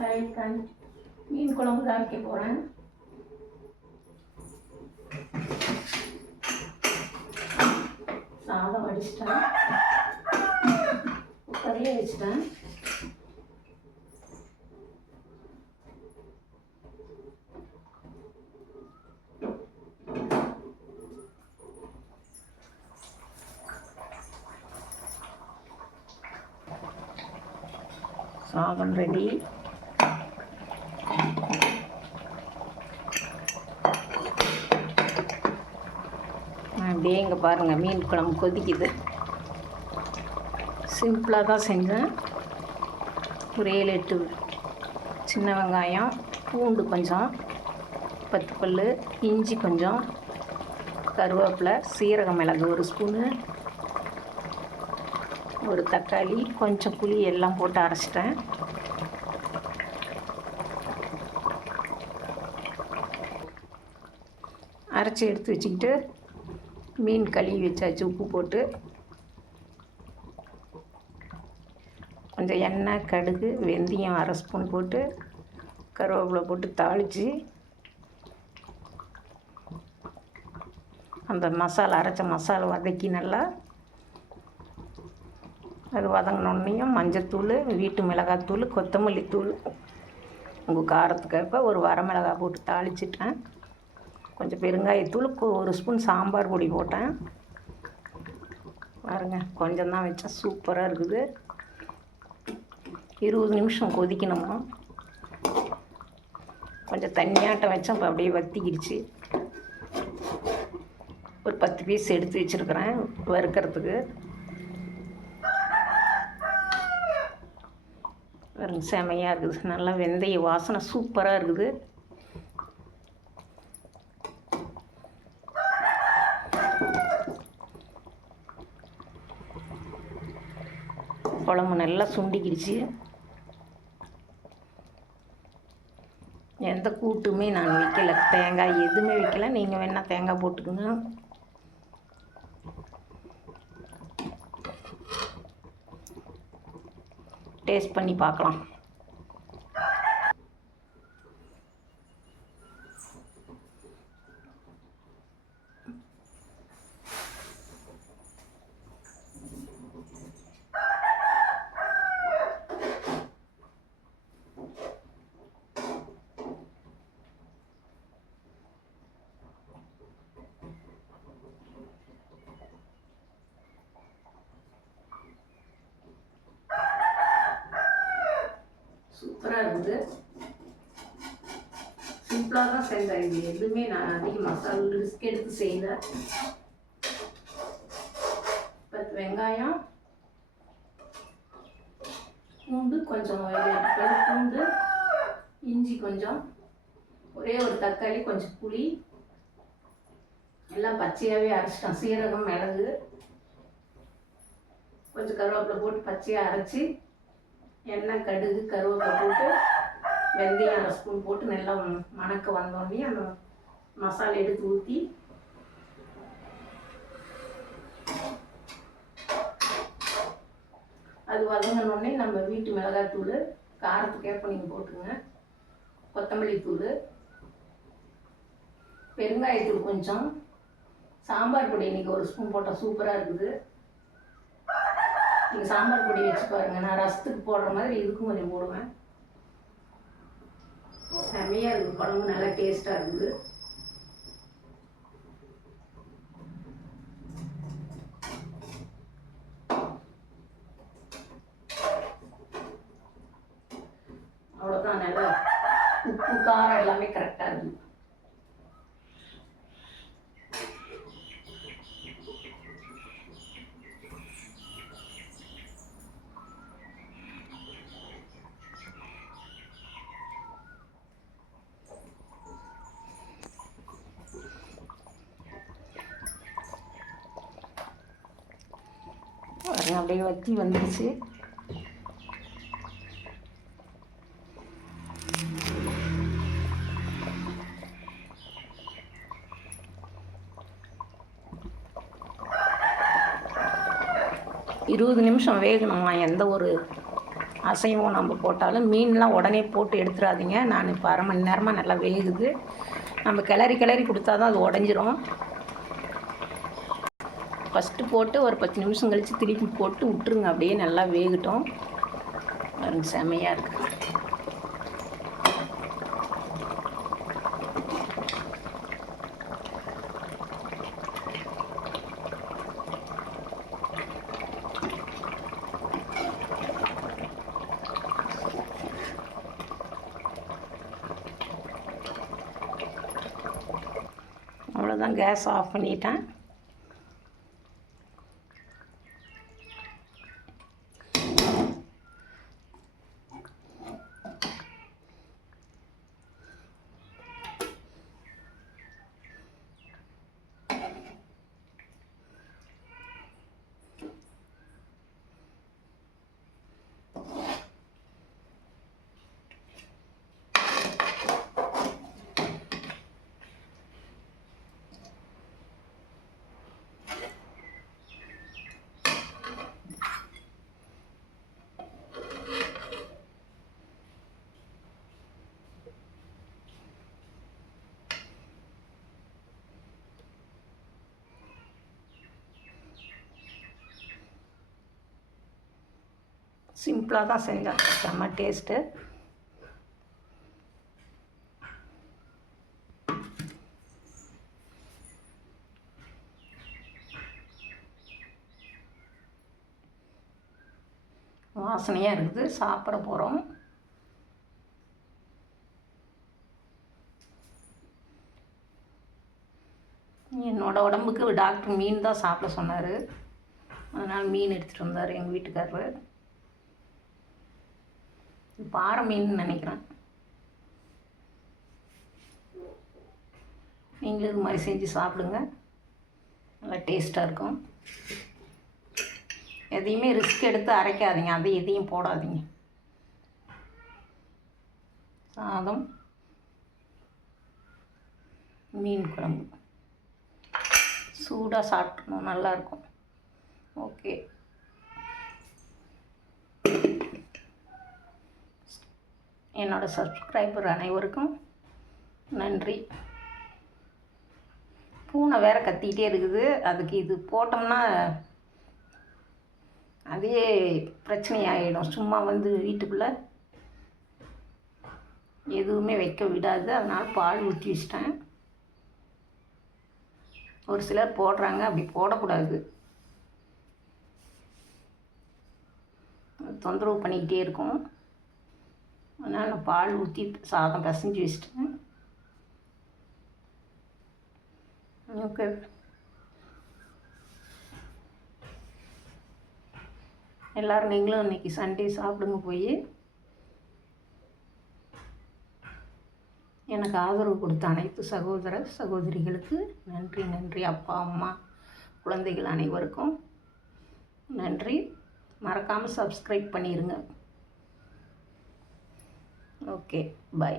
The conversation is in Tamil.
மீன் குழம்பு தான் வைக்க போகிறேன். சாதம் வடிச்சிட்டேன், குக்கர்லேயே வச்சுட்டேன். சாதம் ரெடி. அப்படியே இங்கே பாருங்கள், மீன் குழம்பு கொதிக்குது. சிம்பிளாக தான் செஞ்சேன். ஒரு 7-8 சின்ன வெங்காயம், பூண்டு கொஞ்சம், 10 பல், இஞ்சி கொஞ்சம், கருவேப்பிலை, சீரக மிளகு 1 ஸ்பூனு, ஒரு தக்காளி, கொஞ்சம் புளி எல்லாம் போட்டு அரைச்சிட்டேன். அரைச்சி எடுத்து வச்சுக்கிட்டு மீன் கழுவி வச்சாச்சு. உப்பு போட்டு கொஞ்சம் எண்ணெய், கடுகு, வெந்தயம் 1/2 ஸ்பூன் போட்டு கருவேப்பிலை போட்டு தாளித்து அந்த மசாலா, அரைச்ச மசாலா வதக்கி நல்லா அது வதங்கினோன்னையும் மஞ்சத்தூள், வீட்டு மிளகாத்தூள், கொத்தமல்லி தூள், உங்கள் காரத்துக்கேற்ப ஒரு வரமிளகாய் போட்டு தாளிச்சிட்டேன். கொஞ்சம் பெருங்காயத்தூள், 1 ஸ்பூன் சாம்பார் பொடி போட்டேன். பாருங்க, கொஞ்சம் தான் வச்சா சூப்பராக இருக்குது. 20 நிமிஷம் கொதிக்கணுமா. கொஞ்சம் தண்ணியாட்டம் வச்சேன், இப்போ அப்படியே வத்திக்கிடுச்சு. ஒரு 10 பீஸ் எடுத்து வச்சுருக்கிறேன் வறுக்கிறதுக்கு. பாருங்க, செமையாக இருக்குது. நல்லா வெந்தய வாசனை சூப்பராக இருக்குது. குழம்பு நல்லா சுண்டிக்கிடுச்சு. எந்த கூட்டுமே நான் வைக்கலை, தேங்காய் எதுவுமே வைக்கலை. நீங்கள் வேணால் தேங்காய் போட்டுக்குங்க. டேஸ்ட் பண்ணி பார்க்கலாம். சூப்பராக இருக்குது. சிம்பிளாக தான் செஞ்சேன். இது எதுவுமே நான் அதிக மசாலா ரிஸ்க் எடுத்து செய்யலை. 10 வெங்காயம், பூண்டு கொஞ்சம், 7-8 பல் பூண்டு, இஞ்சி கொஞ்சம், ஒரே ஒரு தக்காளி, கொஞ்சம் புளி, எல்லாம் பச்சையாகவே அரைச்சிட்டேன். சீரகம், மிளகு, கொஞ்சம் கருவேப்பிலை போட்டு பச்சையாக அரைச்சி, எண்ணெய், கடுகு, கருவேப்பிலை போட்டு வெந்தயம் 1/2 ஸ்பூன் போட்டு நல்லா மணக்க வந்தோடனே அந்த மசாலா எடுத்து ஊற்றி அது வதங்கினோடனே நம்ம வீட்டு மிளகாத்தூள், காரத்துக்கேற்ப நீங்கள் போட்டுங்க, கொத்தமல்லி தூள், பெருங்காயத்தூள் கொஞ்சம், சாம்பார் பொடி இன்றைக்கி 1 ஸ்பூன் போட்டால் சூப்பராக இருக்குது. நீங்கள் சாம்பார் பொடி வச்சு பாருங்கள். நான் ரசத்துக்கு போடுற மாதிரி இதுக்கும் கொஞ்சம் போடுவேன். செமையாக இருக்குது. குழம்பு நல்லா டேஸ்ட்டாக இருக்குது. அவ்வளோதான். நல்லா உப்பு, காரம் எல்லாமே கரெக்டாக இருக்குது. அப்படியே வத்தி வந்துடுச்சு. இருபது நிமிஷம் வேகணுமா. எந்த ஒரு அசைவம் நம்ம போட்டாலும் மீன்லாம் உடனே போட்டு எடுத்துடாதீங்க. நான் இப்போ அரை மணி நேரமாக நல்லா வேகுது. நம்ம கிளறி கிளறி கொடுத்தா தான் அது உடஞ்சிரும். ஃபஸ்ட்டு போட்டு ஒரு 10 நிமிஷம் கழித்து திருப்பி போட்டு விட்டுருங்க, அப்படியே நல்லா வேகட்டும். பாருங்க, செமையாக இருக்குது. அவ்வளோதான், கேஸ் ஆஃப் பண்ணிட்டேன். சிம்பிளாக தான் செஞ்சேன், செம்ம டேஸ்ட்டு. வாசனையாக இருக்குது. சாப்பிட போகிறோம். என்னோடய உடம்புக்கு டாக்டர் மீன் தான் சாப்பிட சொன்னார். அதனால் மீன் எடுத்துகிட்டு வந்தார் எங்கள் வீட்டுக்காரர். பாறை மீன் நினைக்கிறேன். நீங்களும் இது மாதிரி செஞ்சு சாப்பிடுங்க, நல்லா டேஸ்ட்டாக இருக்கும். எதையுமே ரிஸ்க் எடுத்து அரைக்காதீங்க, அதை எதையும் போடாதீங்க. சாதம், மீன் குழம்பு சூடாக சாப்பிடணும், நல்லாயிருக்கும். ஓகே, என்னோடய சப்ஸ்கிரைபர் அனைவருக்கும் நன்றி. பூனை வேறு கத்திக்கிட்டே இருக்குது. அதுக்கு இது போட்டோம்னா அதே பிரச்சனையாகிடும். சும்மா வந்து வீட்டுக்குள்ளே எதுவுமே வைக்க விடாது. அதனால் பால் ஊற்றி வச்சிட்டேன். ஒரு சிலர் போடுறாங்க, அப்படி போடக்கூடாது. தொந்தரவு பண்ணிக்கிட்டே இருக்கும். அதனால் நான் பால் ஊற்றி சாதம் பிசைஞ்சு வச்சிட்டேன். ஓகே, எல்லோரும் நீங்களும் இன்றைக்கி சண்டே சாப்பிடுங்க. போய் எனக்கு ஆதரவு கொடுத்த அனைத்து சகோதர சகோதரிகளுக்கு நன்றி. நன்றி. அப்பா, அம்மா, குழந்தைகள் அனைவருக்கும் நன்றி. மறக்காமல் சப்ஸ்கிரைப் பண்ணிடுங்க. ஓகே, பாய்.